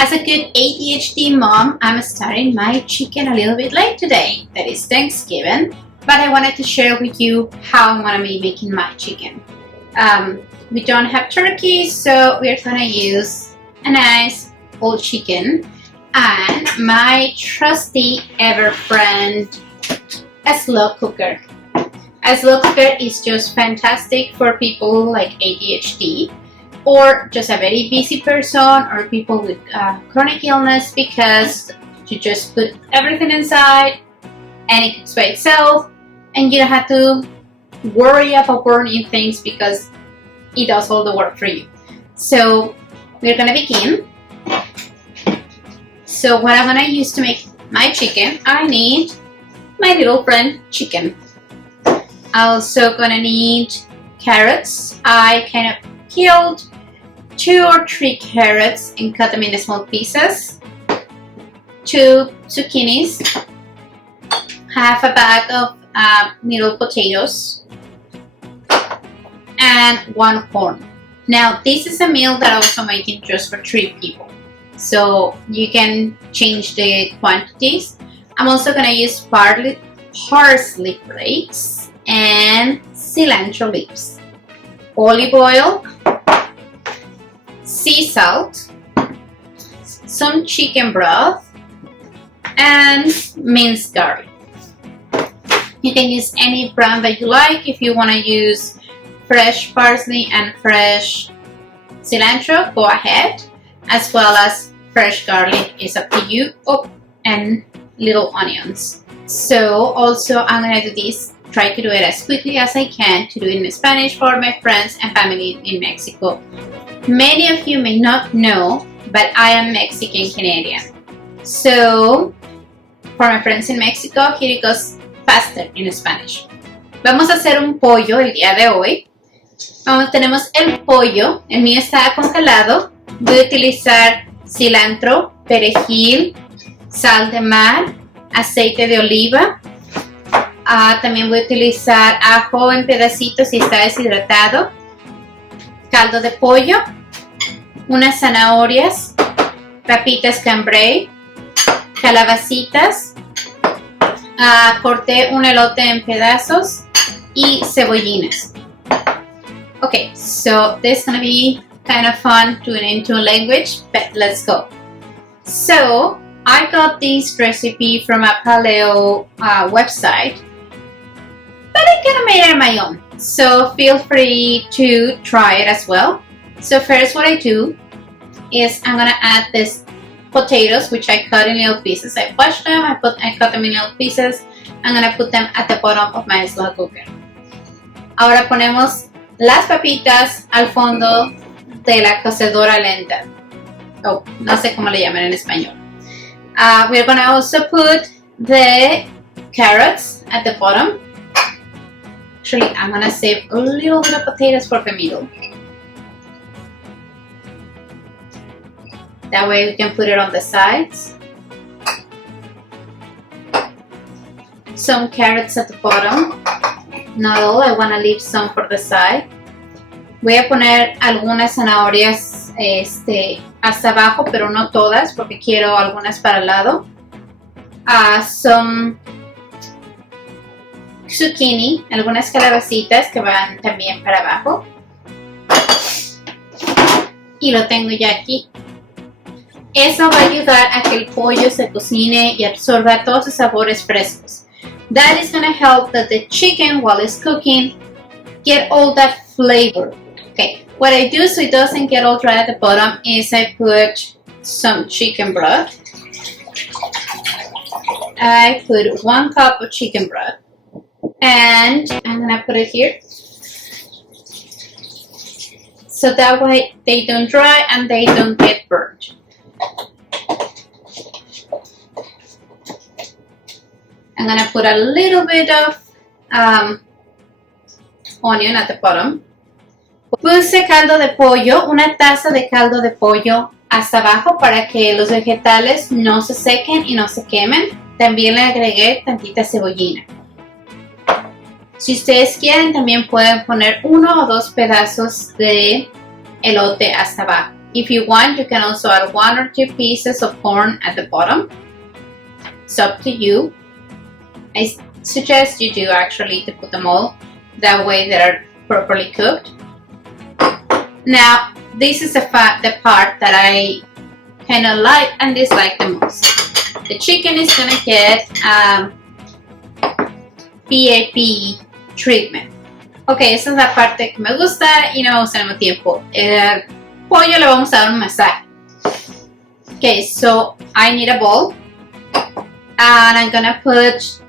As a good ADHD mom, I'm starting my chicken a little bit late today. That is Thanksgiving, but I wanted to share with you how I'm going to be making my chicken. We don't have turkey, so we're going to use a nice whole chicken and my trusty ever friend, a slow cooker. A slow cooker is just fantastic for people like ADHD or just a very busy person or people with chronic illness, because you just put everything inside and it cooks by itself and you don't have to worry about burning things because it does all the work for you. So we're gonna begin. So what I'm gonna use to make my chicken, I need my little friend chicken. Also gonna need carrots. I kind of peeled 2 or 3 carrots and cut them into small pieces. 2 zucchinis. Half a bag of little potatoes. And 1 corn. Now this is a meal that I'm also making just for 3 people. So you can change the quantities. I'm also gonna use parsley flakes and cilantro leaves, olive oil, sea salt, some chicken broth, and minced garlic. You can use any brand that you like. If you want to use fresh parsley and fresh cilantro, go ahead, as well as fresh garlic is up to you. Oh, and little onions. So also I'm gonna do this, try to do it as quickly as I can to do it in Spanish for my friends and family in Mexico. Many of you may not know, but I am Mexican Canadian. So for my friends in Mexico, here it goes faster in Spanish. Vamos a hacer un pollo el día de hoy. Tenemos el pollo, el mío está congelado. Voy a utilizar cilantro, perejil, sal de mar, aceite de oliva. También voy a utilizar ajo en pedacitos si está deshidratado, caldo de pollo, unas zanahorias, papitas cambray, calabacitas, corté un elote en pedazos y cebollinas. Okay, so this is gonna be kind of fun doing it into a language, but let's go. So I got this recipe from a paleo website, but I kind of made it on my own. So feel free to try it as well. So first what I do is I'm gonna add this potatoes, which I cut in little pieces. I washed them, I cut them in little pieces. I'm gonna put them at the bottom of my slow cooker. Ahora ponemos las papitas al fondo de la cocedora lenta. Oh, no sé cómo le llaman en español. We're gonna also put the carrots at the bottom. Actually, I'm gonna save a little bit of potatoes for the middle. That way we can put it on the sides. Some carrots at the bottom. Not all, I want to leave some for the side. Voy a poner algunas zanahorias hasta abajo, pero no todas, porque quiero algunas para el lado. Some zucchini, algunas calabacitas que van también para abajo. Y lo tengo ya aquí. Eso va a ayudar a que el pollo se cocine y absorba todos los sabores frescos. That is going to help that the chicken, while it's cooking, get all that flavor. Okay, what I do so it doesn't get all dry at the bottom is I put some chicken broth. I put 1 cup of chicken broth. And I'm going to put it here. So that way they don't dry and they don't get burnt. I'm going to put a little bit of onion at the bottom. Puse caldo de pollo, una taza de caldo de pollo hasta abajo para que los vegetales no se sequen y no se quemen. También le agregué tantita cebollina. Si ustedes quieren, también pueden poner 1 o 2 pedazos de elote hasta abajo. If you want, you can also add 1 or 2 pieces of corn at the bottom. It's up to you. I suggest you do actually to put them all. That way they are properly cooked. Now, this is the part that I kind of like and dislike the most. The chicken is gonna get PAP treatment. Ok, esa es la parte que me gusta y no me gusta al mismo tiempo. El pollo le vamos a dar un masaje. Okay, so I need a bowl and I'm gonna put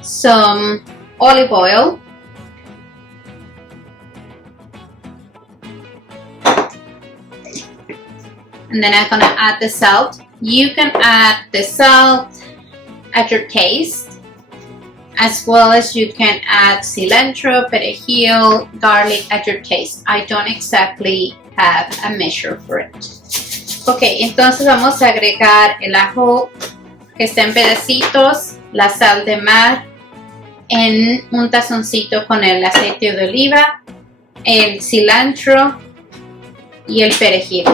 some olive oil. And then I'm gonna add the salt. You can add the salt at your taste, as well as you can add cilantro, perejil, garlic at your taste. I don't exactly have a measure for it. Ok, entonces vamos a agregar el ajo que está en pedacitos, la sal de mar en un tazoncito con el aceite de oliva, el cilantro y el perejil.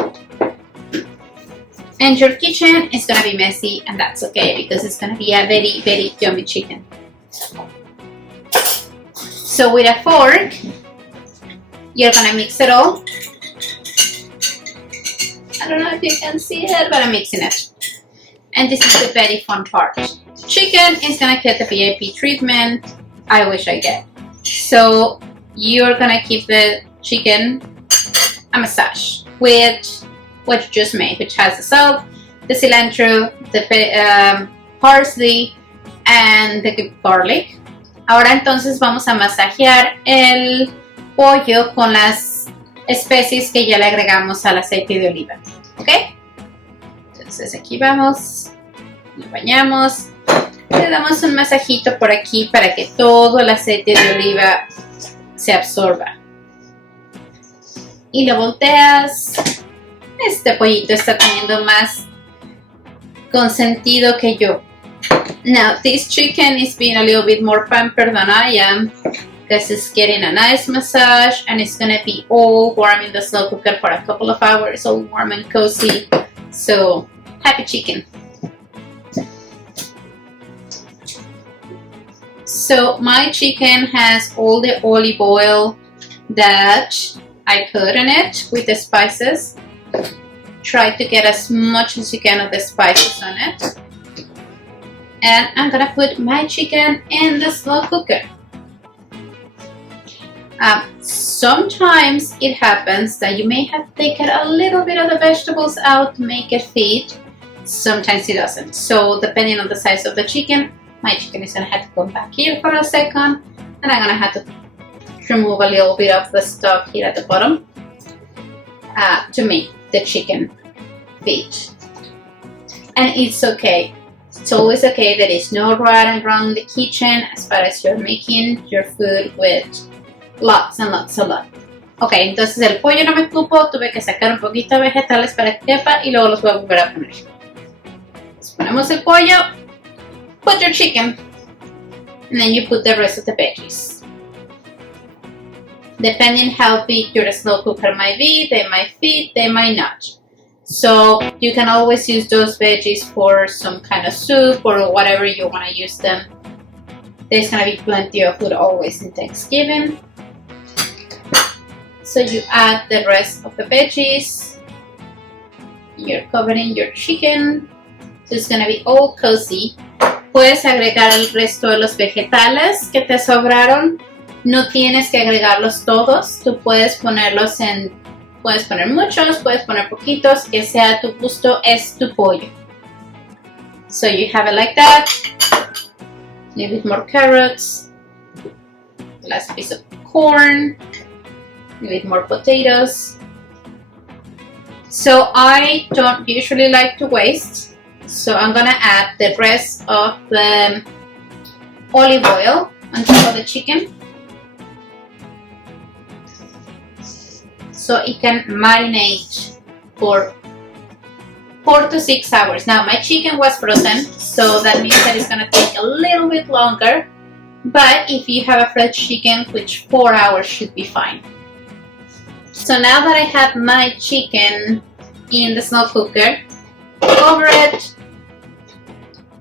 And your kitchen is going to be messy, and that's okay because it's going to be a very, very yummy chicken. So with a fork, you're going to mix it all. I don't know if you can see it, but I'm mixing it. And this is the very fun part. Chicken is going to get the PAP treatment. I wish I get. So you're going to keep the chicken a massage with what you just made, which has the salt, the cilantro, the parsley, and the garlic. Ahora entonces vamos a masajear el pollo con las especies que ya le agregamos al aceite de oliva. ¿Ok? Entonces aquí vamos, lo bañamos, le damos un masajito por aquí para que todo el aceite de oliva se absorba. Y lo volteas. Este pollito está teniendo más consentido que yo. Now, this chicken is being a little bit more pampered than I am because it's getting a nice massage and it's going to be all warm in the slow cooker for a couple of hours, all warm and cozy. So, happy chicken. So, my chicken has all the olive oil that I put in it with the spices. Try to get as much as you can of the spices on it. And I'm gonna put my chicken in the slow cooker. Sometimes it happens that you may have taken a little bit of the vegetables out to make it fit. Sometimes it doesn't. So depending on the size of the chicken, my chicken is gonna have to come back here for a second, and I'm gonna have to remove a little bit of the stuff here at the bottom to make the chicken fit. And it's okay. It's always okay. There is no right and wrong in the kitchen as far as you're making your food with lots and lots of love. Ok, entonces el pollo no me cupo, tuve que sacar un poquito de vegetales para que quepa y luego los voy a volver a poner. Entonces ponemos el pollo, put your chicken, and then you put the rest of the veggies. Depending how big your slow cooker might be, they might fit, they might not. So you can always use those veggies for some kind of soup or whatever you want to use them. There's going to be plenty of food always in Thanksgiving. So you add the rest of the veggies. You're covering your chicken. So it's going to be all cozy. Puedes agregar el resto de los vegetales que te sobraron. No tienes que agregarlos todos. Tú puedes ponerlos en... Puedes poner muchos, puedes poner poquitos, que sea a tu gusto, es tu pollo. So you have it like that. A little bit more carrots. Last piece of corn. A little bit more potatoes. So I don't usually like to waste. So I'm gonna add the rest of the olive oil on top of the chicken. So it can marinate for 4 to 6 hours. Now my chicken was frozen, so that means that it's gonna take a little bit longer. But if you have a fresh chicken, which 4 hours should be fine. So now that I have my chicken in the slow cooker, cover it.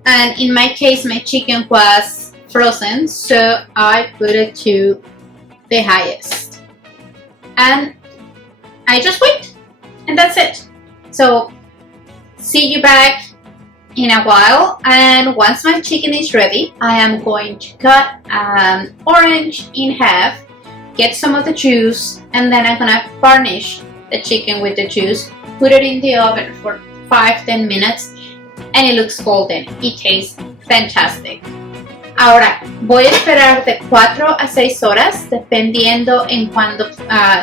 And in my case, my chicken was frozen, so I put it to the highest. And I just wait, and that's it. So see you back in a while, and once my chicken is ready, I am going to cut an orange in half, get some of the juice, and then I'm gonna garnish the chicken with the juice, put it in the oven for 5-10 minutes, and it looks golden. It tastes fantastic. Ahora, voy a esperar de 4 a 6 horas, dependiendo en cuando,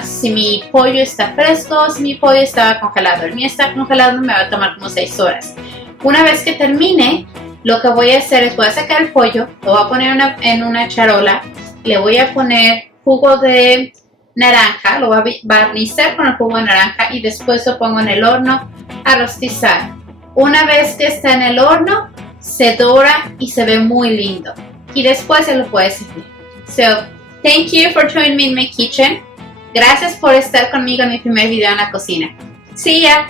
si mi pollo está fresco, si mi pollo estaba congelado. El mío está congelado, me va a tomar como 6 horas. Una vez que termine, lo que voy a hacer es, voy a sacar el pollo, lo voy a poner en una charola, le voy a poner jugo de naranja, lo voy a barnizar con el jugo de naranja y después lo pongo en el horno a rostizar. Una vez que está en el horno, se dora y se ve muy lindo. Y después se lo puede servir. So, thank you for joining me in my kitchen. Gracias por estar conmigo en mi primer video en la cocina. See ya!